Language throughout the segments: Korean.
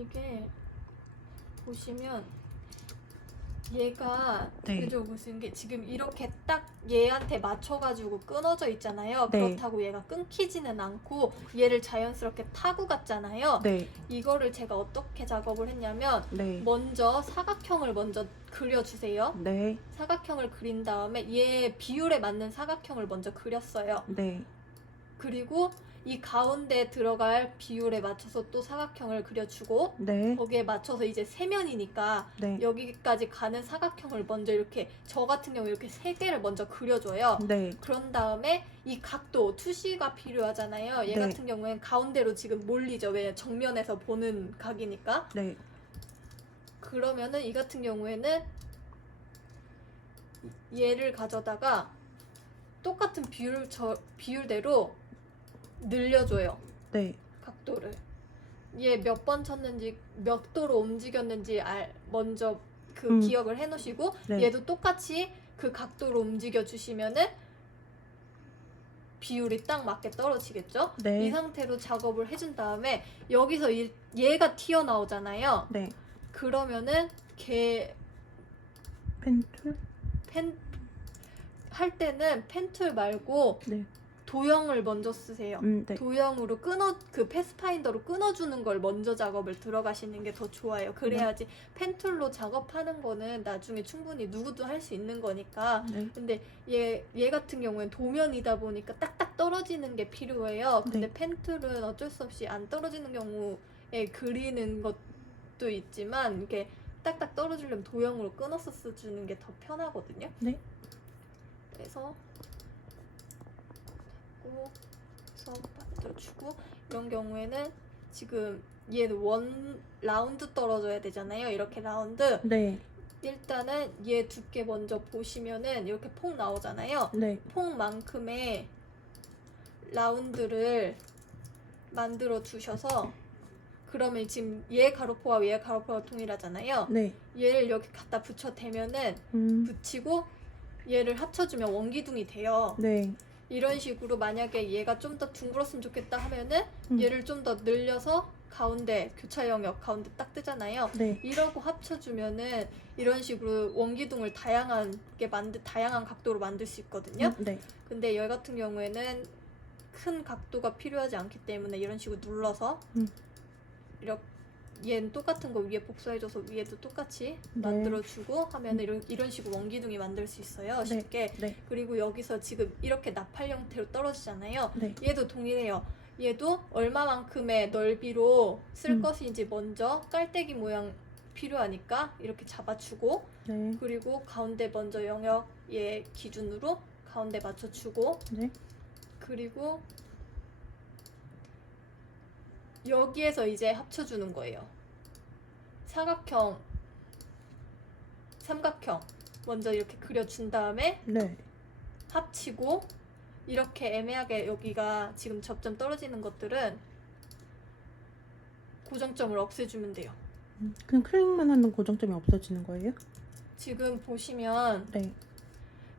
이게 보시면 얘가 네. 그죠 무슨 게 지금 이렇게 딱 얘한테 맞춰가지고 끊어져 있잖아요. 네. 그렇다고 얘가 끊기지는 않고 얘를 자연스럽게 타고 갔잖아요. 네. 이거를 제가 어떻게 작업을 했냐면 네. 먼저 사각형을 먼저 그려주세요. 네. 사각형을 그린 다음에 얘 비율에 맞는 사각형을 먼저 그렸어요. 네. 그리고 이 가운데 들어갈 비율에 맞춰서 또 사각형을 그려주고 네. 거기에 맞춰서 이제 세면이니까 네. 여기까지 가는 사각형을 먼저 이렇게 저 같은 경우 이렇게 세 개를 먼저 그려줘요. 네. 그런 다음에 이 각도 투시가 필요하잖아요. 얘 네. 같은 경우엔 가운데로 지금 몰리죠. 왜 정면에서 보는 각이니까. 네. 그러면은 이 같은 경우에는 얘를 가져다가 똑같은 비율대로 늘려줘요. 네. 각도를. 얘 몇 번 쳤는지 몇 도로 움직였는지 먼저 기억을 해놓으시고 네. 얘도 똑같이 그 각도로 움직여 주시면은 비율이 딱 맞게 떨어지겠죠? 네. 이 상태로 작업을 해준 다음에 여기서 얘가 튀어나오잖아요. 네. 그러면은 펜툴? 할 때는 펜툴 말고 네. 도형을 먼저 쓰세요. 네. 도형으로 패스파인더로 끊어주는 걸 먼저 작업을 들어가시는 게 더 좋아요. 그래야지 펜툴로 작업하는 거는 나중에 충분히 누구도 할 수 있는 거니까. 네. 근데 얘 같은 경우엔 도면이다 보니까 딱딱 떨어지는 게 필요해요. 근데 네. 펜툴은 어쩔 수 없이 안 떨어지는 경우에 그리는 것도 있지만 이렇게 딱딱 떨어지려면 도형으로 끊어서 써주는 게 더 편하거든요. 네. 그래서 해서 만들어주고 이런 경우에는 지금 얘는 원 라운드 떨어져야 되잖아요. 이렇게 라운드. 네. 일단은 얘 두께 먼저 보시면은 이렇게 폭 나오잖아요. 네. 폭만큼의 라운드를 만들어 주셔서 그러면 지금 얘 가로포와 얘 가로포가 동일하잖아요. 네. 얘를 여기 갖다 붙여 대면은 붙이고 얘를 합쳐주면 원기둥이 돼요. 네. 이런 식으로 만약에 얘가 좀 더 둥글었으면 좋겠다 하면은 얘를 좀 더 늘려서 가운데 교차 영역 가운데 딱 뜨잖아요. 네. 이러고 합쳐주면은 이런 식으로 원기둥을 다양한 각도로 만들 수 있거든요. 네. 근데 얘 같은 경우에는 큰 각도가 필요하지 않기 때문에 이런 식으로 눌러서 이렇게 얘는 똑같은 거 위에 복사해줘서 위에도 똑같이 만들어주고 하면은 이런 식으로 원기둥이 만들 수 있어요. 쉽게. 네. 그리고 여기서 지금 이렇게 나팔 형태로 떨어지잖아요. 네. 얘도 동일해요. 얘도 얼마만큼의 넓이로 쓸 것인지 먼저 깔때기 모양 필요하니까 이렇게 잡아주고 네. 그리고 가운데 먼저 영역 얘 기준으로 가운데 맞춰주고 네. 그리고 여기에서 이제 합쳐주는 거예요. 사각형, 삼각형 먼저 이렇게 그려준 다음에 네. 합치고 이렇게 애매하게 여기가 지금 접점 떨어지는 것들은 고정점을 없애주면 돼요. 그냥 클릭만 하면 고정점이 없어지는 거예요? 지금 보시면 네.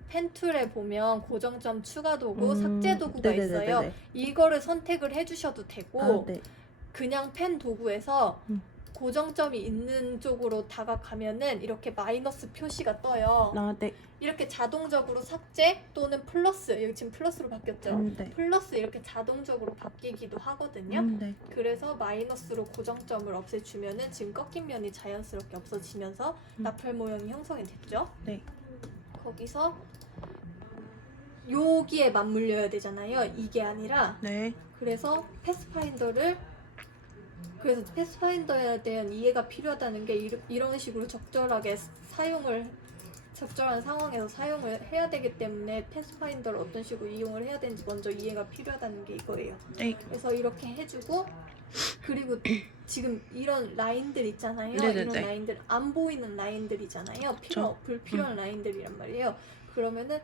펜툴에 보면 고정점 추가 도구, 삭제 도구가 네네네네네. 있어요. 이거를 선택을 해주셔도 되고 네. 그냥 펜 도구에서 고정점이 있는 쪽으로 다가가면은 이렇게 마이너스 표시가 떠요. 네. 이렇게 자동적으로 삭제 또는 플러스, 여기 지금 플러스로 바뀌었죠? 네. 플러스 이렇게 자동적으로 바뀌기도 하거든요. 네. 그래서 마이너스로 고정점을 없애주면은 지금 꺾인 면이 자연스럽게 없어지면서 나팔 모양이 형성이 됐죠? 네. 거기서 여기에 맞물려야 되잖아요. 이게 아니라. 네. 그래서 패스파인더에 대한 이해가 필요하다는 게 이런 식으로 적절한 상황에서 사용을 해야 되기 때문에 패스파인더를 어떤 식으로 이용을 해야 되는지 먼저 이해가 필요하다는 게 이거예요. 네. 그래서 이렇게 해주고 그리고 지금 이런 라인들 있잖아요. 네네네. 이런 라인들 안 보이는 라인들이잖아요. 불필요한 라인들이란 말이에요. 그러면은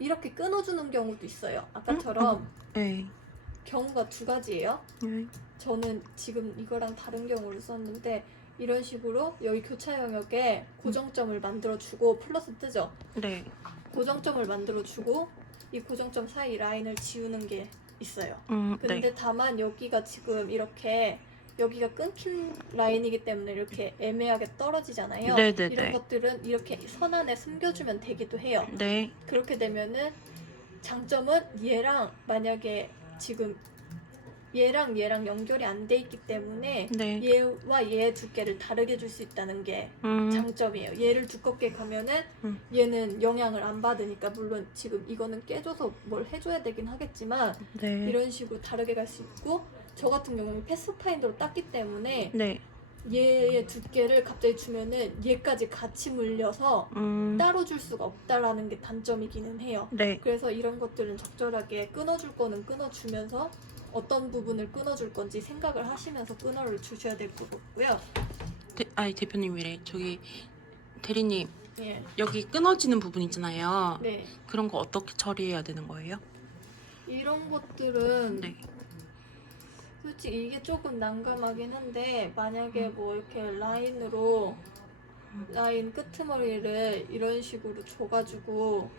이렇게 끊어주는 경우도 있어요. 아까처럼 네. 경우가 두 가지예요. 네. 저는 지금 이거랑 다른 경우를 썼는데 이런 식으로 여기 교차 영역에 고정점을 만들어주고 플러스 뜨죠? 네. 고정점을 만들어주고 이 고정점 사이 라인을 지우는 게 있어요. 네. 근데 다만 여기가 지금 이렇게 여기가 끊긴 라인이기 때문에 이렇게 애매하게 떨어지잖아요. 네네네. 이런 것들은 이렇게 선 안에 숨겨주면 되기도 해요. 네. 그렇게 되면은 장점은 얘랑 만약에 지금 얘랑 연결이 안 돼 있기 때문에 네. 얘와 얘의 두께를 다르게 줄 수 있다는 게 장점이에요. 얘를 두껍게 가면은 얘는 영향을 안 받으니까, 물론 지금 이거는 깨져서 뭘 해줘야 되긴 하겠지만 네. 이런 식으로 다르게 갈 수 있고, 저 같은 경우는 패스파인더로 땄기 때문에 네. 얘의 두께를 갑자기 주면은 얘까지 같이 물려서 따로 줄 수가 없다라는 게 단점이기는 해요. 네. 그래서 이런 것들은 적절하게 끊어줄 거는 끊어주면서 어떤 부분을 끊어줄 건지 생각을 하시면서 끊어를 주셔야 될 것 같고요. 대표님이래. 저기 대리님, 예. 여기 끊어지는 부분 있잖아요. 네. 그런 거 어떻게 처리해야 되는 거예요? 이런 것들은 네. 솔직히 이게 조금 난감하긴 한데, 만약에 뭐 이렇게 라인으로 라인 끄트머리를 이런 식으로 줘가지고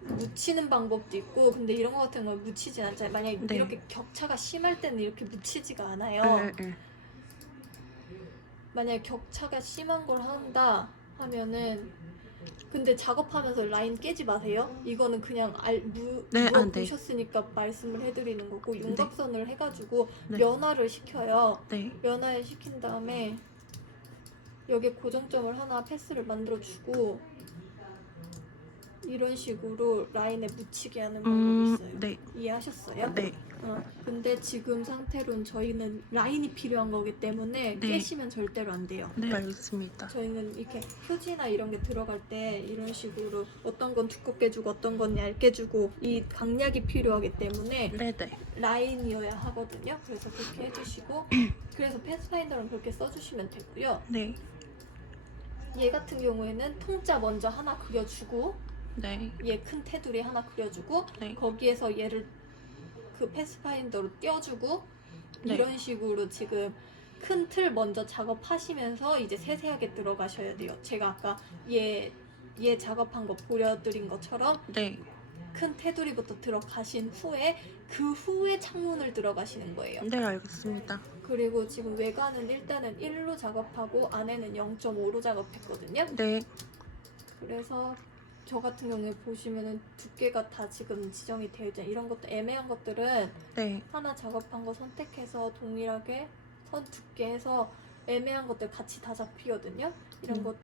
묻히는 방법도 있고, 근데 이런 거 같은 건 묻히진 않잖아요. 만약에 네. 이렇게 격차가 심할 때는 이렇게 묻히지가 않아요. 네. 만약에 격차가 심한 걸 한다 하면은, 근데 작업하면서 라인 깨지 마세요. 이거는 그냥 네, 보셨으니까 말씀을 해드리는 거고, 윤곽선을 해가지고 네. 면화를 시켜요. 네. 면화를 시킨 다음에 여기에 고정점을 하나 패스를 만들어주고 이런 식으로 라인에 묻히게 하는 방법이 있어요. 네. 이해하셨어요? 네. 근데 지금 상태로는 저희는 라인이 필요한 거기 때문에 네. 깨시면 절대로 안 돼요. 네, 알겠습니다. 저희는 이렇게 휴지나 이런 게 들어갈 때 이런 식으로 어떤 건 두껍게 주고 어떤 건 얇게 주고, 이 강약이 필요하기 때문에 네. 라인이어야 하거든요. 그래서 그렇게 해주시고, 그래서 패스파인더는 그렇게 써주시면 되고요. 네. 얘 같은 경우에는 통짜 먼저 하나 그려주고, 네. 얘 큰 테두리 하나 그려주고, 네. 거기에서 얘를 그 패스파인더로 띄워주고, 네. 이런 식으로 지금 큰 틀 먼저 작업하시면서 이제 세세하게 들어가셔야 돼요. 제가 아까 얘 작업한 거 보여드린 것처럼 네. 큰 테두리부터 들어가신 후에 그 후에 창문을 들어가시는 거예요. 네, 알겠습니다. 그리고 지금 외관은 일단은 1로 작업하고 안에는 0.5로 작업했거든요. 네. 그래서 저 같은 경우에 보시면은 두께가 다 지금 지정이 되어 있잖아요. 이런 것도 애매한 것들은 네. 하나 작업한 거 선택해서 동일하게 선 두께 해서 애매한 것들 같이 다 잡히거든요. 이런 것